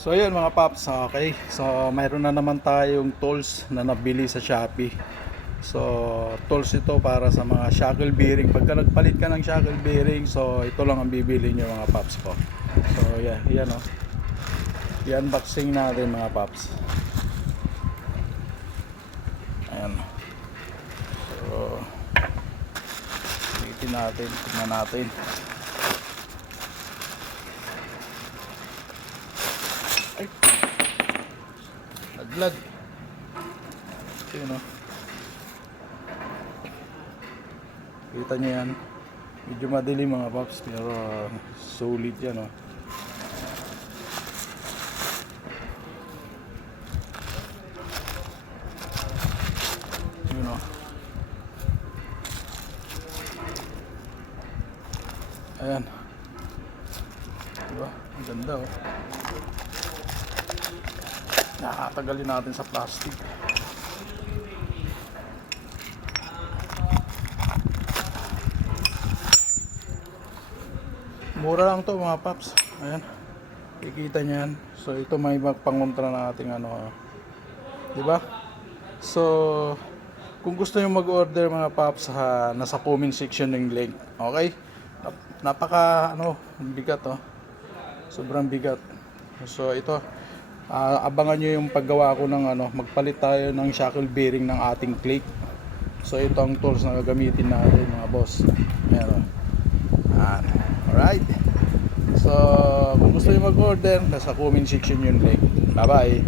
So ayun mga paps, okay. So mayroon na naman tayong tools na nabili sa Shopee. So tools ito para sa mga shackle bearing. Pagka nagpalit ka ng shackle bearing, so ito lang ang bibili nyo mga paps ko. So yeah, yan o. I-unboxing natin mga paps. Ayan. So tingnan natin, tingnan natin. Ay, naglag. Yun o. Kita nyo yan. Medyo madilim mga paps, pero solid yan o. Yun o. Ayan. Diba? Ang ganda o. Nakatagalin natin sa plastic. Mura lang to mga paps. Ayan. Kikita nyo yan. So ito may magpangontra na ating ano. Diba? So kung gusto nyo mag-order mga paps, nasa comment section yung link. Okay? Napaka bigat oh. Sobrang bigat. So ito, abangan nyo yung paggawa ko ng magpalit tayo ng shackle bearing ng ating click. So ito ang tools na gagamitin natin mga boss. Ayan oh. Alright. So kung gusto nyo mag-order, nasa comment section yung link. Bye bye.